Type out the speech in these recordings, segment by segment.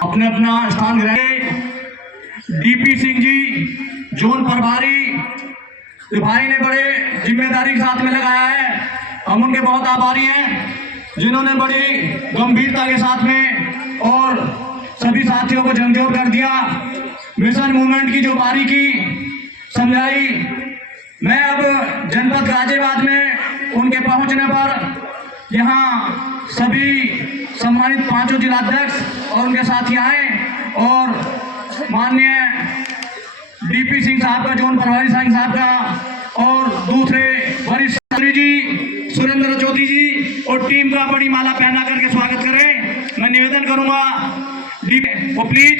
अपने अपना स्थान ग्रहण। डीपी सिंह जी जोन प्रभारी भाई ने बड़े जिम्मेदारी के साथ में लगाया है, हम उनके बहुत आभारी हैं जिन्होंने बड़ी गंभीरता के साथ में और सभी साथियों को झंझोर कर दिया। मिशन मूवमेंट की जो बारीकी समझाई, मैं अब जनपद गाजियाबाद में उनके पहुंचने पर यहाँ सभी सम्मानित 5 जिलाध्यक्ष और उनके साथी आए और माननीय डीपी सिंह साहब का, जोन प्रभारी सिंह साहब का और दूसरे वरिष्ठ जी सुरेंद्र ज्योति जी और टीम का बड़ी माला पहना करके स्वागत करें। मैं निवेदन करूंगा वो please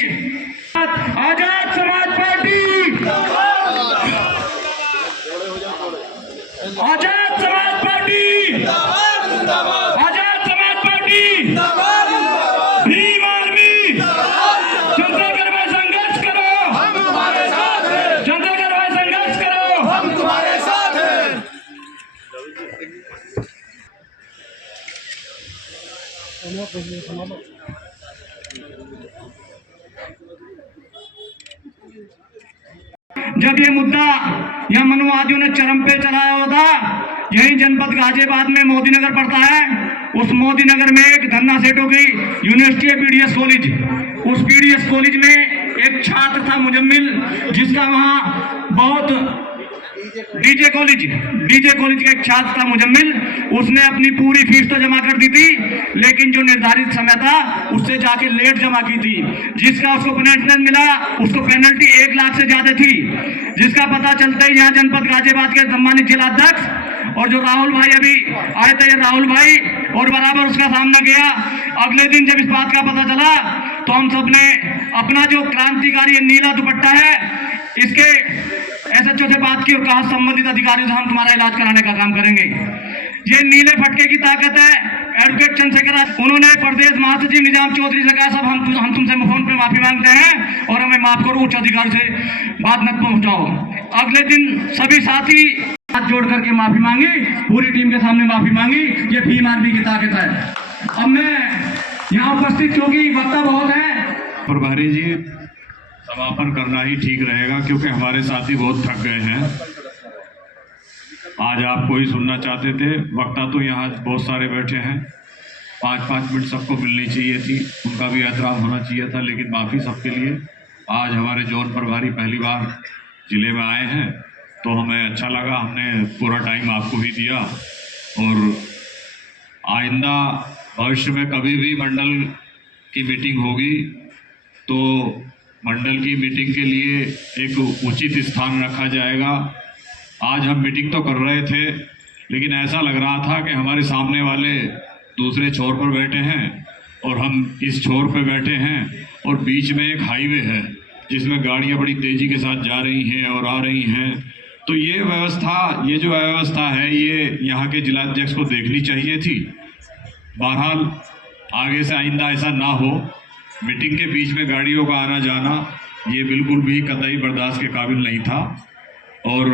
Azad Samaj Party, Azad Samaj Party, Azad Samaj Party, Bhim army, Chandrashekhar भाई संघर्ष करो, हम तुम्हारे साथ हैं, चंद्रशेखर भाई संघर्ष करो, हम तुम्हारे साथ हैं। जब ये मुद्दा यहाँ मनुवादियों ने चरम पे चलाया हुआ था, यही जनपद गाजियाबाद में मोदी नगर पड़ता है, उस मोदी नगर में एक धन्ना सेठों की यूनिवर्सिटी है पीडीएस कॉलेज। उस पीडीएस कॉलेज में एक छात्र था मुजम्मिल, जिसका वहाँ बहुत डीजे कॉलेज का एक छात्र था मुजम्मिल, उसने अपनी पूरी फीस तो जमा कर दी थी, लेकिन जो निर्धारित समय था उससे जाके लेट जमा की थी, जिसका उसको पेनल्टी मिला, उसको पेनल्टी 1 लाख से ज्यादा थी, जिसका पता चलता ही यहाँ जनपद गाजियाबाद के सम्मानित जिलाध्यक्ष और जो राहुल भाई अभी आए थे, राहुल भाई और बराबर उसका सामना किया। अगले दिन जब इस बात का पता चला तो हम सब ने अपना जो क्रांतिकारी नीला दुपट्टा है, इसके एसएचओ से बात की और कहा संबंधित अधिकारियों से हम तुम्हारा इलाज कराने का काम करेंगे। ये नीले फटके की ताकत है एडवोकेट चंद्रशेखर। उन्होंने प्रदेश महासचिव निजाम चौधरी से कहा, सब हम तुमसे फोन पे माफी मांगते हैं और हमें माफ करो, उच्च अधिकारी से बात न पहुंचाओ। अगले दिन सभी साथी हाथ जोड़ करके माफी मांगी, पूरी टीम के सामने माफी मांगी। ये भीम आर्मी की ताकत है। अब मैं यहाँ उपस्थित, क्योंकि वक्ता बहुत है, प्रभारी जी समापन करना ही ठीक रहेगा, क्योंकि हमारे साथी बहुत थक गए हैं। आज आपको ही सुनना चाहते थे, वक्ता तो यहाँ बहुत सारे बैठे हैं, 5-5 मिनट सबको मिलनी चाहिए थी, उनका भी एहतराम होना चाहिए था, लेकिन माफ़ी सबके लिए। आज हमारे जोन प्रभारी पहली बार ज़िले में आए हैं, तो हमें अच्छा लगा, हमने पूरा टाइम आपको ही दिया। और आइंदा भविष्य में कभी भी मंडल की मीटिंग होगी तो मंडल की मीटिंग के लिए एक उचित स्थान रखा जाएगा। आज हम मीटिंग तो कर रहे थे, लेकिन ऐसा लग रहा था कि हमारे सामने वाले दूसरे छोर पर बैठे हैं और हम इस छोर पर बैठे हैं, और बीच में एक हाईवे है जिसमें गाड़ियां बड़ी तेज़ी के साथ जा रही हैं और आ रही हैं। तो ये जो व्यवस्था है, ये यहाँ के जिलाध्यक्ष को देखनी चाहिए थी। बहरहाल आगे से आइंदा ऐसा ना हो, मीटिंग के बीच में गाड़ियों का आना जाना ये बिल्कुल भी कतई बर्दाश्त के काबिल नहीं था। और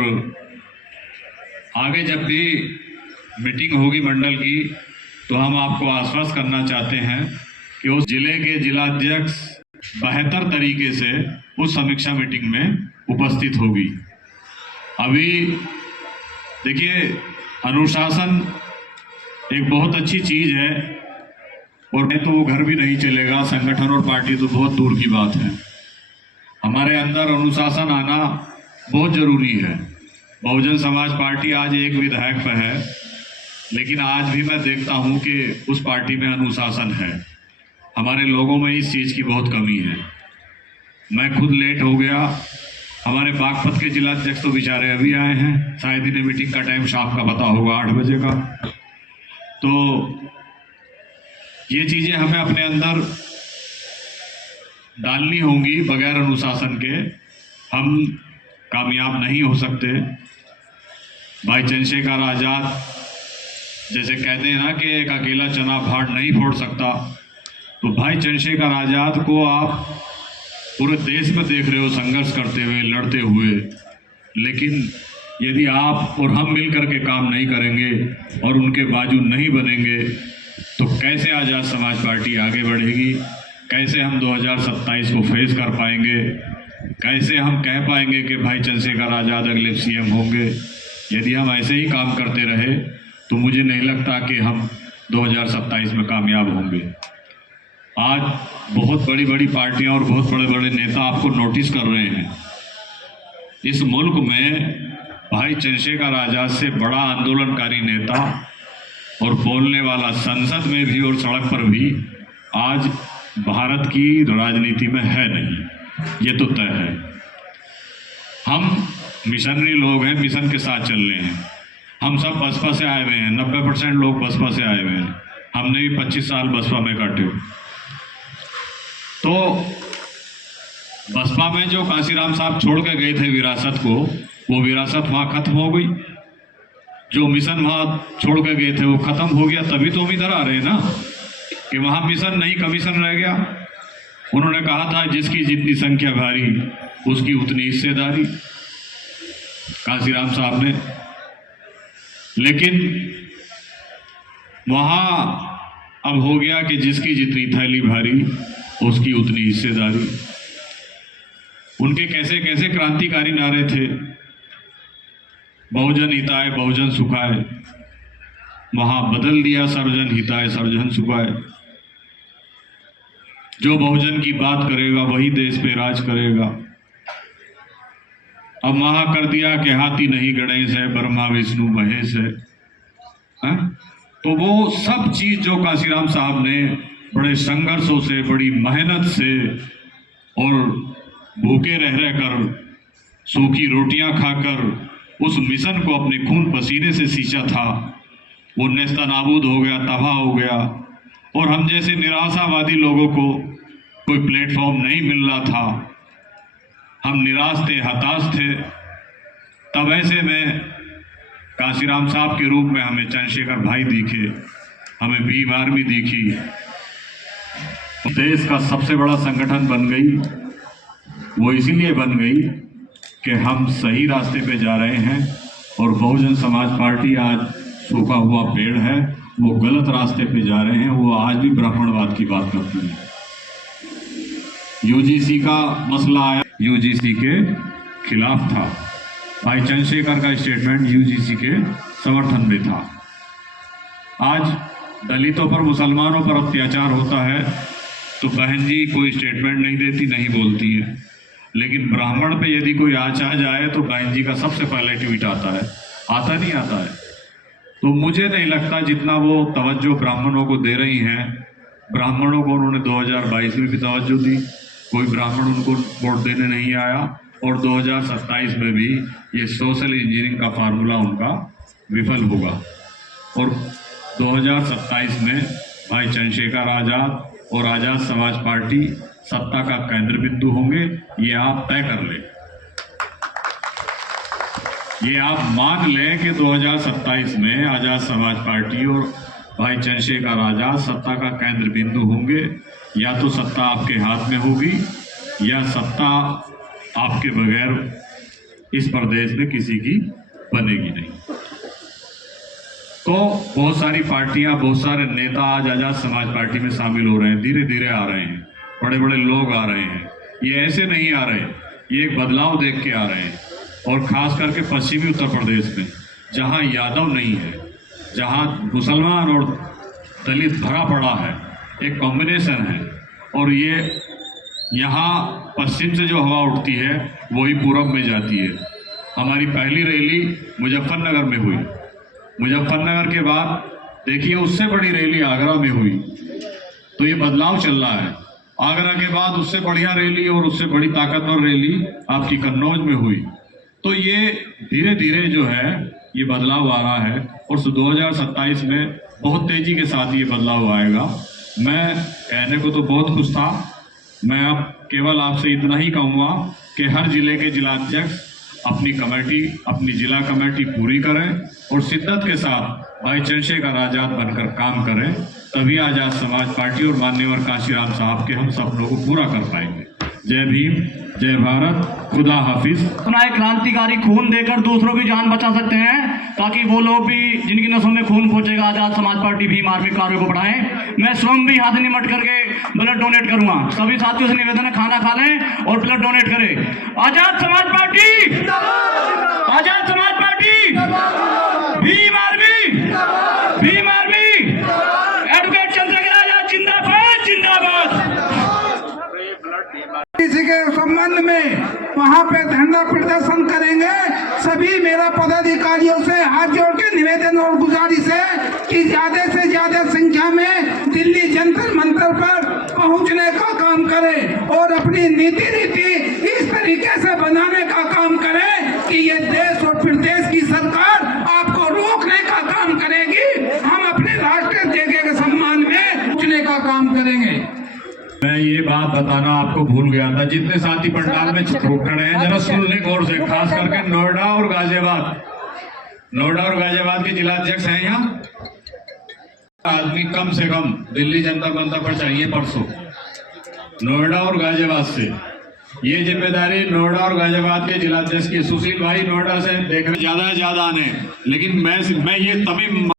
आगे जब भी मीटिंग होगी मंडल की, तो हम आपको आश्वस्त करना चाहते हैं कि उस जिले के जिलाध्यक्ष बेहतर तरीके से उस समीक्षा मीटिंग में उपस्थित होगी। अभी देखिए, अनुशासन एक बहुत अच्छी चीज़ है, और नहीं तो वो घर भी नहीं चलेगा, संगठन और पार्टी तो बहुत दूर की बात है। हमारे अंदर अनुशासन आना बहुत ज़रूरी है। बहुजन समाज पार्टी आज एक विधायक पर है, लेकिन आज भी मैं देखता हूँ कि उस पार्टी में अनुशासन है। हमारे लोगों में इस चीज़ की बहुत कमी है। मैं खुद लेट हो गया, हमारे बागपत के जिलाध्यक्ष तो बेचारे अभी आए हैं, शायद इन्हें मीटिंग का टाइम शाम का पता होगा 8 बजे का। तो ये चीज़ें हमें अपने अंदर डालनी होंगी, बगैर अनुशासन के हम कामयाब नहीं हो सकते। भाई चंद्रशेखर आज़ाद जैसे कहते हैं ना कि एक अकेला चना फाड़ नहीं फोड़ सकता, तो भाई चंद्रशेखर आज़ाद को आप पूरे देश में देख रहे हो संघर्ष करते हुए, लड़ते हुए, लेकिन यदि आप और हम मिल कर के काम नहीं करेंगे और उनके बाजू नहीं बनेंगे तो कैसे आज़ाद समाज पार्टी आगे बढ़ेगी। कैसे हम 2027 को फेस कर पाएंगे, कैसे हम कह पाएंगे कि भाई चंद्रशेखर आज़ाद अगले सीएम होंगे। यदि हम ऐसे ही काम करते रहे तो मुझे नहीं लगता कि हम 2027 में कामयाब होंगे। आज बहुत बड़ी बड़ी पार्टियां और बहुत बड़े बड़े नेता आपको नोटिस कर रहे हैं। इस मुल्क में भाई चंद्रशेखर आज़ाद से बड़ा आंदोलनकारी नेता और बोलने वाला संसद में भी और सड़क पर भी आज भारत की राजनीति में है नहीं, ये तो तय है। हम मिशनरी लोग हैं, मिशन के साथ चल रहे हैं। हम सब बसपा से आए हुए हैं, 90% लोग बसपा से आए हुए हैं। हमने भी 25 साल बसपा में काटे। तो बसपा में जो काशीराम साहब छोड़ के गए थे विरासत को, वो विरासत वहाँ खत्म हो गई। जो मिशन वहाँ छोड़ के गए थे वो खत्म हो गया। तभी तो हम इधर आ रहे हैं ना कि वहाँ मिशन नहीं, कमीशन रह गया। उन्होंने कहा था जिसकी जितनी संख्या भारी उसकी उतनी हिस्सेदारी, काशीराम साहब ने। लेकिन वहाँ अब हो गया कि जिसकी जितनी थैली भारी उसकी उतनी हिस्सेदारी। उनके कैसे कैसे क्रांतिकारी नारे थे, बहुजन हिताय बहुजन सुखाय। वहाँ बदल दिया सर्वजन हिताय सर्वजन सुखाय। जो बहुजन की बात करेगा वही देश पे राज करेगा। अब वहाँ कर दिया कि हाथी नहीं गणेश है, ब्रह्मा विष्णु महेश है। तो वो सब चीज जो काशीराम साहब ने बड़े संघर्षों से, बड़ी मेहनत से और भूखे रह कर, सूखी रोटियां खाकर उस मिशन को अपने खून पसीने से सींचा था, वो नेस्तनाबूद हो गया, तबाह हो गया। और हम जैसे निराशावादी लोगों को कोई प्लेटफॉर्म नहीं मिल रहा था। हम निराश थे, हताश थे। तब ऐसे में काशीराम साहब के रूप में हमें चंद्रशेखर भाई दिखे, हमें भीम आर्मी दिखी। देश का सबसे बड़ा संगठन बन गई। वो इसीलिए बन गई कि हम सही रास्ते पे जा रहे हैं और बहुजन समाज पार्टी आज सूखा हुआ पेड़ है, वो गलत रास्ते पे जा रहे हैं। वो आज भी ब्राह्मणवाद की बात करती है। यूजीसी का मसला आया, यूजीसी के खिलाफ था। भाई चंद्रशेखर का स्टेटमेंट यूजीसी के समर्थन में था। आज दलितों पर, मुसलमानों पर अत्याचार होता है तो बहन जी कोई स्टेटमेंट नहीं देती, नहीं बोलती है। लेकिन ब्राह्मण पे यदि कोई आँच आ जाए तो बहन जी का सबसे पहले ट्वीट आता है। आता नहीं आता है। तो मुझे नहीं लगता जितना वो तवज्जो ब्राह्मणों को दे रही हैं, ब्राह्मणों को उन्होंने 2022 में भी तवज्जो दी। कोई ब्राह्मण उनको वोट देने नहीं आया। और 2027 में भी ये सोशल इंजीनियरिंग का फार्मूला उनका विफल होगा। और 2027 में भाई चंद्रशेखर आज़ाद और आज़ाद समाज पार्टी सत्ता का केंद्र बिंदु होंगे। ये आप तय कर लें, ये आप मान लें कि 2027 में आज़ाद समाज पार्टी और भाई चंद्रशेखर आज़ाद सत्ता का केंद्र बिंदु होंगे। या तो सत्ता आपके हाथ में होगी या सत्ता आपके बगैर इस प्रदेश में किसी की बनेगी नहीं। तो बहुत सारी पार्टियां, बहुत सारे नेता आज आज़ाद समाज पार्टी में शामिल हो रहे हैं, धीरे धीरे आ रहे हैं। बड़े बड़े लोग आ रहे हैं। ये ऐसे नहीं आ रहे, ये एक बदलाव देख के आ रहे हैं। और खास करके पश्चिमी उत्तर प्रदेश में, जहां यादव नहीं है, जहां मुसलमान और दलित भरा पड़ा है, एक कॉम्बिनेशन है। और ये यहाँ पश्चिम से जो हवा उठती है वही पूरब में जाती है। हमारी पहली रैली मुजफ्फरनगर में हुई। मुजफ्फरनगर के बाद देखिए उससे बड़ी रैली आगरा में हुई। तो ये बदलाव चल रहा है। आगरा के बाद उससे बढ़िया रैली और उससे बड़ी ताकतवर रैली आपकी कन्नौज में हुई। तो ये धीरे धीरे जो है ये बदलाव आ रहा है। और 2027 में बहुत तेजी के साथ ये बदलाव आएगा। मैं कहने को तो बहुत कुछ था, मैं अब केवल आपसे इतना ही कहूँगा कि हर जिले के जिलाध्यक्ष अपनी कमेटी, अपनी जिला कमेटी पूरी करें और शिद्दत के साथ भाई चंद्रशेखर आज़ाद बनकर काम करें। तभी आज़ाद समाज पार्टी और मान्यवर काशीराम साहब के हम सपनों को पूरा कर पाएंगे। जय भीम, जय भारत, खुदा हाफिज। अपना एक क्रांतिकारी खून देकर दूसरों की जान बचा सकते हैं। ताकि वो लोग भी जिनकी नसों में खून पहुंचेगा आजाद समाज पार्टी भीम आर्मी कार्यों को बढ़ाएं। मैं स्वयं भी हाथ निमट करके ब्लड डोनेट करूंगा। सभी साथियों से निवेदन है, खाना खा लें और ब्लड डोनेट करें। आजाद Samaj Party, Azad Samaj Party, Bhim Army, Bhim Army, advocate Chandrashekhar Azad जिंदाबाद, जिंदाबाद। इसी के संबंध में वहां पे धरना प्रदर्शन करेंगे। सभी मेरा पदाधिकारियों से हाथ जोड़ के निवेदन और गुजारिश है कि ज्यादा से ज्यादा संख्या में दिल्ली जंतर मंतर पर पहुंचने का काम करें और अपनी नीति इस तरीके से बनाने का काम करें कि ये देश और प्रदेश की सरकार आपको रोकने का काम करेगी। हम अपने राष्ट्रीय जगह के सम्मान में पहुंचने का काम करेंगे। मैं ये बात बताना आपको भूल गया था, जितने साथी पंडाल में खड़े हैं जरा सुन लें गौर से, खास करके नोएडा और गाजियाबाद, नोएडा और गाजियाबाद के जिलाध्यक्ष हैं यहाँ। आदमी कम से कम दिल्ली जनता मंतर पर चाहिए परसों, नोएडा और गाजियाबाद से। ये जिम्मेदारी नोएडा और गाजियाबाद के जिलाध्यक्ष की। सुशील भाई नोएडा से देख रहे ज्यादा आने, लेकिन मैं ये तभी